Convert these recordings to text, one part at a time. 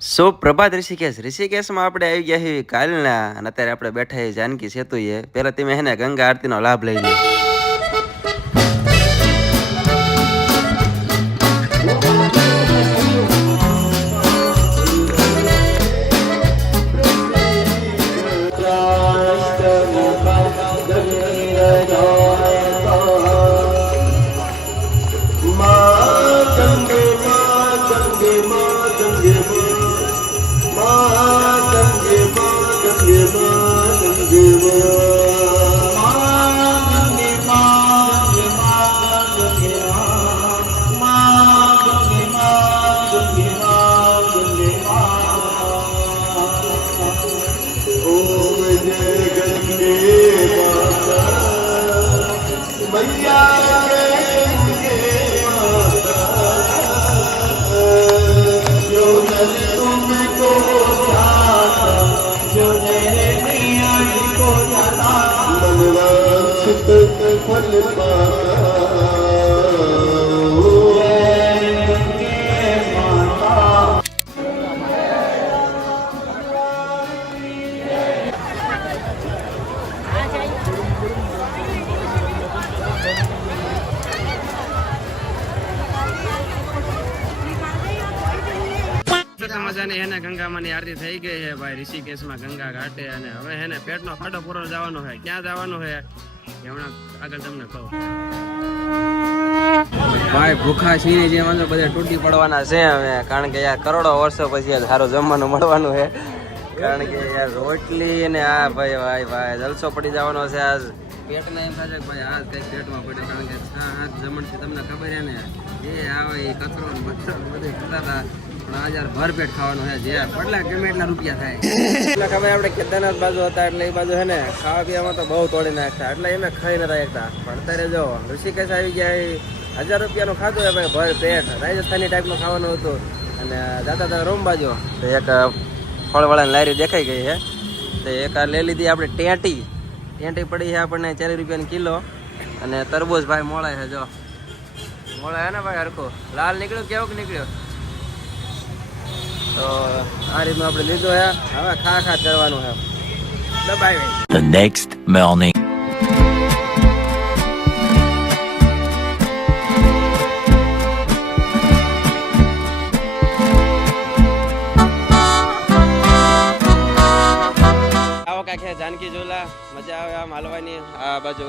સો પ્રભાત ઋષિકેશ? ઋષિકેશમાં આપણે આવી ગયા છીએ કાલના અને અત્યારે આપણે બેઠા છીએ જાનકી સેતુએ. પહેલાં તમે એને ગંગા આરતીનો લાભ લઈ يا رے ભાઈ ઋષિકેશમાં ગંગા ઘાટે અને હવે હે ને પેટનો ફાટો પૂરો જવાનો છે. ક્યાં જવાનો છે? હમણાં આગળ તમને કહું. ભાઈ ભૂખા છીએ જે વાંધો બધા તૂટી પડવાના છે હવે કારણ કે યાર કરોડો વર્ષો પછી સારું જમવાનું મળવાનું છે. કારણ કે યાર રોટલી ને આ ભાઈ ભાઈ ભાઈ, જલસો પડી જવાનો છે આજ. પેટને એમ થાય કે ભાઈ આજ કઈ પેટમાં પડ્યો કારણ કે હાથ જમણથી તમને ખબર છે ને એ આવે એ કચરો બધા બધું પણ ભરપેટ ખાવાનું છે. જે એટલા રૂપિયા થાય. એટલે ખબર આપણે કેદારનાથ બાજુ હતા એટલે એ બાજુ છે ને ખાવા પીવામાં તો બહુ તોડી નાખતા. એટલે એમે ખાઈ નતા એકતા પણ અત્યારે જો ઋષિકેશ આવી ગયા હજાર રૂપિયાનું ખાધું ભાઈ રાજસ્થાની ટાઈપનું ખાવાનું હતું. અને જાતા હતા રૂમ બાજુ. તો એક ફળવાળાની લારી દેખાઈ ગઈ છે. તો એક લઈ લીધી આપણે ટેટી. ટેટી પડી છે આપણને ચાલીસ રૂપિયાની કિલો. અને તરબૂચ ભાઈ મોળાય છે, જો. મોળાય ને ભાઈ હરખો. લાલ નીકળ્યો કેવોક નીકળ્યો? તો આ રીતનું આપણે લીધું હે. હવે ખા ખા કરવાનું હે. દબાવી. The next morning. આવો જાનકી ઝૂલા, મજા આવે આમ હાલવાની. આ બાજુ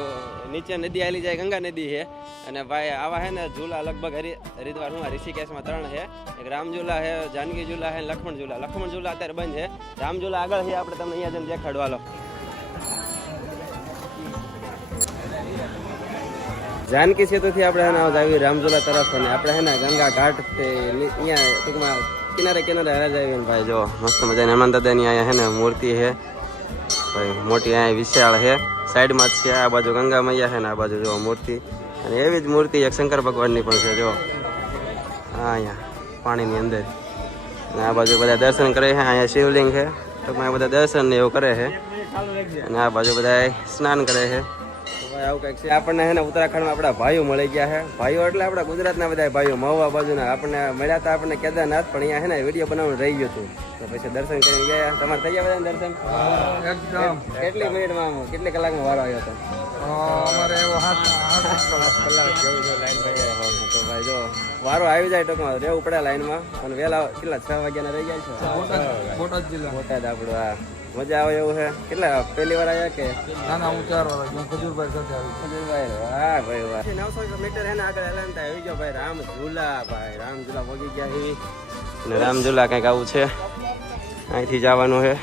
નીચે નદી આલી જાય ગંગા નદી છે. અને ભાઈ આવા છે ને, ઝૂલા લગભગ હરિ, હરિદ્વાર હું ઋષિકેશમાં ત્રણ છે. એક રામ ઝૂલા છે, જાનકી ઝૂલા છે લક્ષ્મણ ઝૂલા. લક્ષ્મણ ઝૂલા અત્યારે બંધ છે. રામ ઝૂલા આગળ છે, આપણે તમને અહીંયા જઈને દેખાડવા લો જાનકી સેતુથી આપણે હે ને, આવી રામઝુલા તરફ અને આપણે હે ને, ગંગા ઘાટ અહીંયા ટૂંકમાં કિનારે કિનારે હરા જાવી ભાઈ જો, મસ્ત મજાની હનુમાન દાદાની અહીંયા હે ને, મૂર્તિ છે. મોટી અહીંયા વિશાળ છે સાઈડમાં જ છે, આ બાજુ ગંગા મૈયા છે ને આ બાજુ જો મૂર્તિ. અને એવી જ મૂર્તિ એક શંકર ભગવાનની પણ છે, જો. હા અહીંયા, પાણીની અંદર. અને આ બાજુ બધા દર્શન કરે છે અહીંયા શિવલિંગ છે ટૂંકમાં બધા દર્શન ને એવું કરે છે અને આ બાજુ બધા સ્નાન કરે છે આવું કંઈક છે. આપણને છે ને ઉત્તરાખંડમાં આપણા ભાઈઓ મળી ગયા છે ભાઈઓ એટલે આપણા ગુજરાતના બધા ભાઈઓ. મહુવા બાજુના આપણને મળ્યા હતા, આપણને કેદારનાથ પણ અહીંયા છે ને વીડિયો બનાવવાનું રહી ગયું હતું. તો પછી દર્શન કરીને ગયા. તમારે થઈ ગયા બધા દર્શન? એકદમ. કેટલી મિનિટમાં કેટલી કલાકમાં વારો આવ્યો હતો? અમારે એવો હાથ કલાક જેવું જો લાઈન તો ભાઈ જો વારો આવી જાય ટૂંકમાં. રહેવું પડે લાઈનમાં. અને વહેલા કેટલા? છ વાગ્યાના રહી જાય છે? બોટાદ જિલ્લા. બોટાદ આપણું આ મજા આવે એવું છે? કેટલા? પહેલી વાર આવ્યા કે? ના ના હું ચાર વાર હું ખજૂરભાઈ સાથે આવ્યો ખજૂરભાઈ, હા ભાઈ વાહ. નવસો મીટર એના આગળ એલાન થાય. આવી ગયો ભાઈ રામ ઝુલા ભાઈ. રામ ઝુલા પહોંચી ગયા એ અને રામ ઝુલા કંઈક આવું છે. અહીંથી જવાનું છે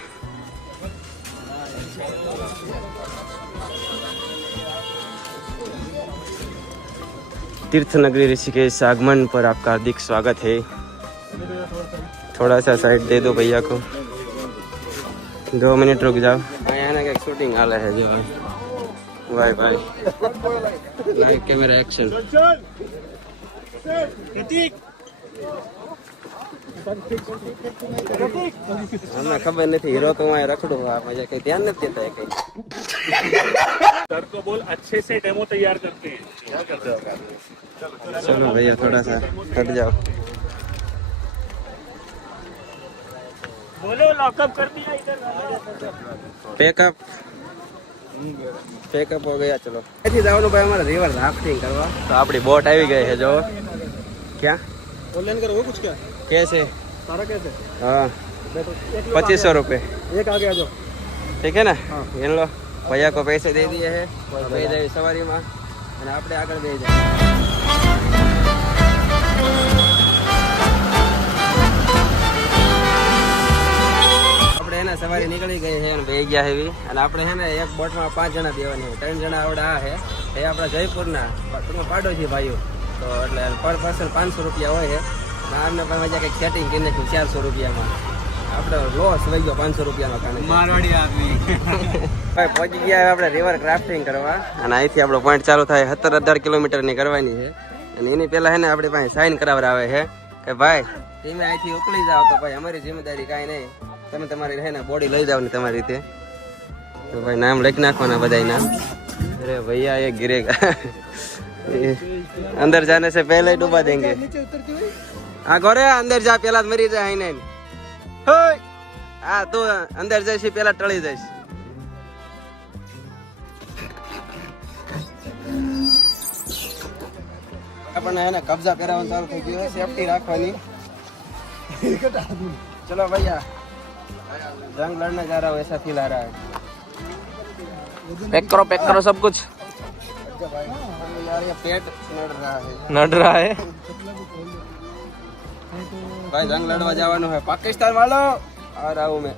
तीर्थनगरी ऋषिकेश आगमन पर आपका हार्दिक स्वागत है थोड़ा सा साइड दे दो भैया को दो मिनट रुक जाओ यहाँ ना शूटिंग हाल है जो भाई भाई लाइव कैमरा एक्शन હમણાં ખબર નથી હીરો તો હું રખડું આ મજા કઈ ધ્યાન નથી દેતા એ કઈ सर को बोल अच्छे से डेमो तैयार करते हैं क्या करते हो चलो भैया थोड़ा सा हट जाओ बोलो लॉकअप कर दिया इधर પેકઅપ પેકઅપ હો ગયા ચલો અહીંથી જવાનું ભાઈ અમારે રિવર રાફ્ટિંગ કરવા તો આપણી બોટ આવી ગઈ છે જો ક્યાં ऑनलाइन करो कुछ क्या કે છે? સારા કે હા. પચીસો રૂપિયા એક આગે આજો. ઠીક હે ને? હેન લો. ભૈયા કો પૈસે દે દિયે હે. ભાઈ દે સવારીમાં. અને આપણે આગળ દે જાય. આપણે એના સવારી નીકળી ગઈ છે અને બે ગયા હેવી અને આપણે હે ને એક બોટમાં પાંચ જણા બેવાની ત્રણ જણા આવડે આ છે એ આપણા જયપુરના. તમે પાડોશી ભાઈઓ. તો એટલે પર પર્સન પાંચસો રૂપિયા હોય છે આમને પણ મજા કંઈક સેટિંગ કરી નાખ્યું ચારસો રૂપિયામાં આપણે લોસ વહી ગયો પાંચસો રૂપિયાનો કારણે मारवाड़ी आदमी ભાઈ પહોંચી ગયા હવે આપણે રિવર ક્રાફ્ટિંગ કરવા અને અહીંથી આપણો પોઈન્ટ ચાલુ થાય સત્તર હજાર કિલોમીટરની કરવાની છે અને એની પહેલા છે ને આપણી પાસે સાઇન કરાવડાવે છે કે ભાઈ તમે અહીંથી ઉકળી જાઓ તો ભાઈ અમારી જિમ્મેદારી કાંઈ નહીં તમે તમારી રહે ને બોડી લઈ જાઓ ને તમારી રીતે તો ભાઈ નામ લખી નાખવાના બધા નામ અરે ભૈયા ये गिरेगा ये अंदर जाने से पहले ही डुबा देंगे हाँ गोरे अंदर जा પેલા જ મરી જાય આઈને હોય હા તું અંદર જઈશ ઈ પેલા ટળી જઈશ આપણને એને કબજા કરાવવાનું ચાલુ થઈ ગયું સેફટી રાખવાની ચલો ભૈયા जंग लड़ने जा रहा हूँ ऐसा फील आ रहा है पैक करो पैक करो सब कुछ अच्छा भाई यार ये पेट नड़ रहा है नड रहा है ભાઈ જંગ લડવા જવાનું હોય. પાકિસ્તાન વાળો આ રહું મેં.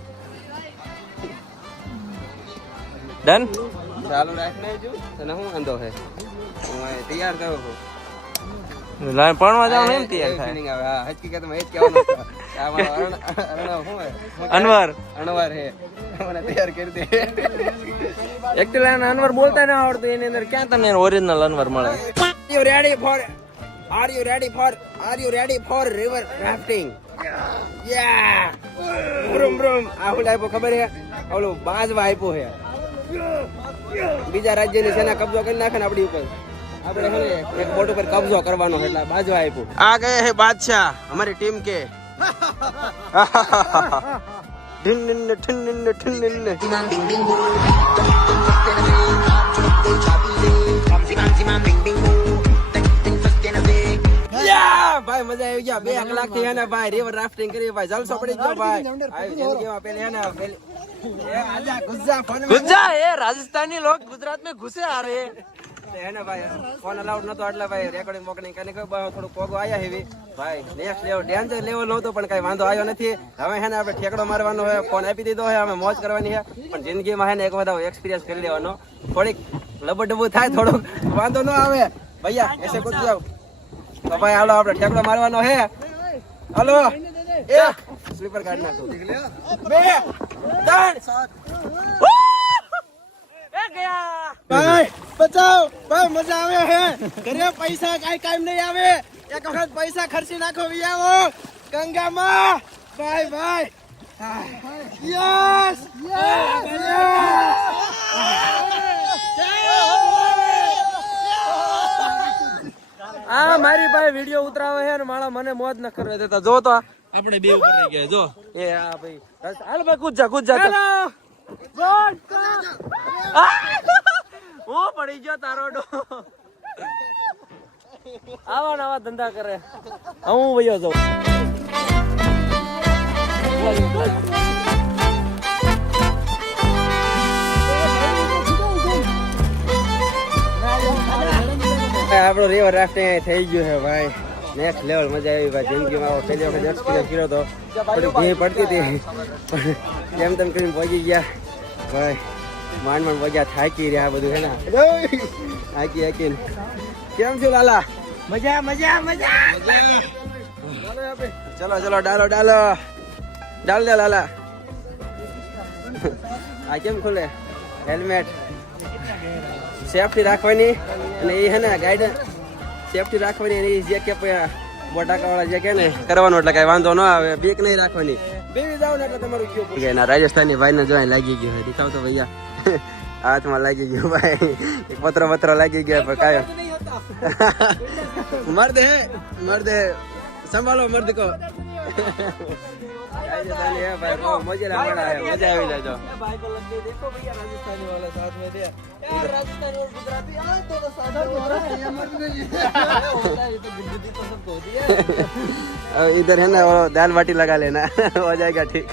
ડન? ચાલુ રાખને જો તને હું અંધો હે? હું તૈયાર થયો છું. લાઈન પણવા આવે. હા એ જ કહેવાનું કહેવાય? અનવર. હે. મને તૈયાર કરી દે. લાઈન અનવર બોલતા ના આવડતું. એની અંદર ક્યાં તને ઓરિજિનલ અનવર મળે? You ready for are you ready for are you ready for river rafting yeah બ્રુમ બ્રુમ આ હું આપ્યો ખબર હે ઓલું બાજવા આપ્યો હે બીજા રાજ્યની સેના કબજો કરી નાખે ને આપણી ઉપર આપણે છે ને એક બોટ ઉપર કબજો કરવાનો છે એટલે બાજવા આપ્યો આ ગયે હે બાદશાહ હમારી ટીમ કે ઢિન ઢિન ઢિન ઢિન ભાઈ મજા આવી ગયા. બે કલાકથી હેને ભાઈ રિવર રાફ્ટિંગ કરી ભાઈ. જલસો પડી ગયો ભાઈ. ગુજા એ રાજસ્થાની લોક ગુજરાત મેં ઘુસે આ રે ફોન અલાઉડ નતો એટલે ભાઈ રેકોર્ડિંગ મોકડિંગ કરીને થોડું પોગો આવ્યા ભાઈ નેક્સ્ટ ડેન્જર લેવલ નહોતો પણ કઈ વાંધો આવ્યો નથી. હવે હે ઠેકડો મારવાનો હોય ફોન આપી દીધો હોય અમે મોજ કરવાની છે. પણ જિંદગીમાં હે એક વધારો એક્સપિરિયન્સ કરી લેવાનો. થોડીક લબડબુ થાય થોડુંક વાંધો ન આવે. ભાઈ એસે કુદ જાવ તો ભાઈ હાલો આપણે ઠેકડો મારવાનો છે હાલો. એક. સ્લીપર કાઢ નાખો. બે. ત્રણ. ભાઈ બચાવ. ભાઈ મજા આવે હે. ઘરે પૈસા કઈ કામ નહીં આવે. એક વખત પૈસા ખર્ચી નાખો વિયાવો. ગંગામાં. ભાઈ ભાઈ. યસ. આ મારી પાસે વીડિયો ઉતરાવે છે ને માળા મને મોજ ન કરવા દેતા. જો તો આપણે બે ઉપર રહી ગયા જો. એ આ ભાઈ. હાલ ભાઈ કૂદ જા કૂદ જા. હું પડી ગયો તારો ડો. આવા નવા ધંધા કરે. હું વયો જાઉં. આપણો રિવર રાફ્ટિંગ થઈ ગયું છે ભાઈ. નેક્સ્ટ લેવલ મજા આવી ભાઈ. જિંદગીમાં આવો પહેલી વખત એક્સપિરિયન્સ કર્યો તો થોડી ભીડ પડતી હતી. પણ જેમ તેમ કરીને પહોંચી ગયા. ભાઈ, માંડ માંડ પહોંચ્યા થાકી રહ્યા બધું, હે ને? થાકી થાકીને. કેમ છું લાલા? મજા મજા મજા! ચલો ચલો, ડાલો ડાલો. ડાલ દે લાલા. આ કેમ ખુલે? હેલ્મેટ સેફટી રાખવાની. અને એ હે ને ગાઈડન્સ સેફટી રાખવાની એની જે કે બોટાકા વાળા જે કે ને કરવાનું એટલે કઈ વાંધો ન આવે બીક નહીં રાખવાની. બેસી જાવ ને એટલે તમારું કયું રાજસ્થાની ને જોઈ લાગી ગયું હોય દેખાવ તો ભૈયા. હાથમાં લાગી ગયો ભાઈ. પત્ર પત્ર લાગી ગયા પણ કાયો મર્દ હે મર્દ હે. સંભાળો મર્દ કો. રાજસ્થાની હે ભાઈ બહુ મજા વાળા હે મજા આવી જાય જો भाई को लग गई देखो भैया राजस्थानी वाला साथ में दिया यार राजस्थानी और गुजराती हाँ तो तो साथ में होता है ये मत नहीं होता है ये तो गुजराती तो सबको होती है अब इधर है ना वो दाल बाटी लगा लेना हो जाएगा ठीक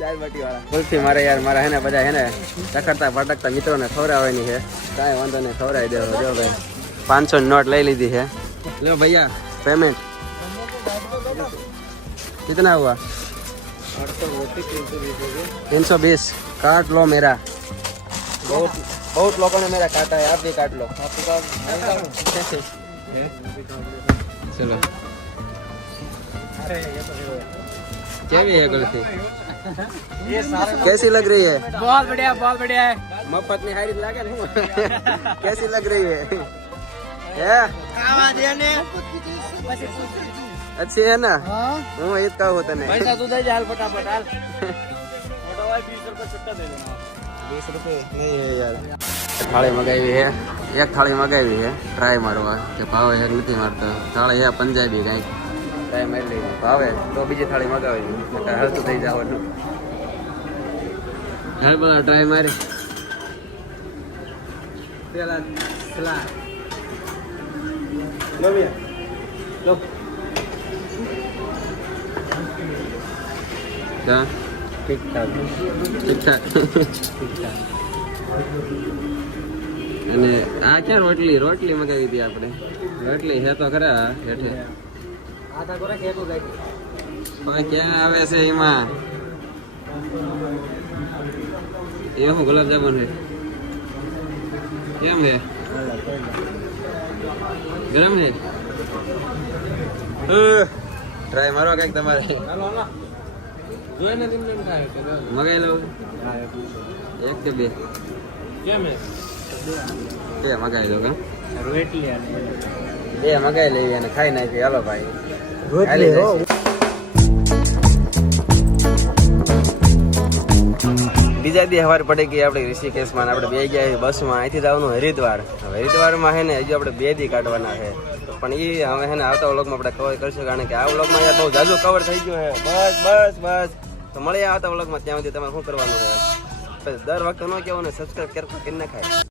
દાલ બાટી વાળા કુલ્ફી મારે યાર મારા હે ને બધા હે ને ટકરતા ભટકતા મિત્રોને ખવડાવવાની છે કાંઈ વાંધો નહીં ખવડાવી દેવો જો ભાઈ પાંચસો નોટ લઈ લીધી છે લો ભૈયા પેમેન્ટ कितना हुआ? तीन सौ बीस। काट लो मेरा। बहुत बहुत लोगों ने मेरा काटा है आप भी काट लो। चलो। क्या भी है गलती? कैसी लग रही है? बहुत बढ़िया बहुत बढ़िया है। मैं मफत निहारी लगा कैसी लग रही है? અચ્છા હે ના. હું? એ જ કહું તને. પૈસા તું દઈ હાલ ફટાફટ હાલ. મોટો ભાઈ વીસ રૂપિયા છૂટા દે દેના વીસ રૂપિયા નહીં યાર થાળી મગાવી હે એક થાળી મગાવી હે ટ્રાય મારવા. કે ભાવે એક નથી મારતો. થાળી હે પંજાબી કાંઈક. ટ્રાય મારી લઈ ભાવે તો બીજી થાળી મગાવી હલતું થઈ જવાનું. હાલ બધા ટ્રાય મારી. પેલા સલાડ લો ક્યાં ઠીકઠાક ઠીકઠાક ઠીકઠાક અને આ ક્યાં રોટલી? રોટલી મગાવી હતી આપણે. રોટલી હે તો ખરા હેઠે. પણ ક્યાં આવે છે એમાં? એ હું ગુલાબજાંબુ છે? કેમ છે? ગરમ ને ટ્રાય મારો કંઈક તમારે. મગાઈ લઉં. એક કે બે. કેમ બે મગાઈ દો કેમ બે મગાઈ લઈએ અને ખાઈ નાખીએ હાલો ભાઈ. બીજા દી સવાર પડે ગઈ આપણે ઋષિકેશમાં આપણે બે ગયા બસ બસમાં. અહીંથી જવાનું હરિદ્વાર. હવે હરિદ્વારમાં હે ને હજુ આપણે બે દી કાઢવાના છે. પણ એ હવે હે ને આવતા વ્લોગમાં આપણે કવર કરશું, કારણ કે આ વ્લોગમાં યાર બહુ જાજુ કવર થઈ ગયું હે. બસ બસ બસ. તો મળીએ આવતા વ્લોગમાં, ત્યાં સુધી તમારે શું કરવાનું છે? દર વખતે ન કહેવું ને સબસ્ક્રાઈબ કરી નાખાય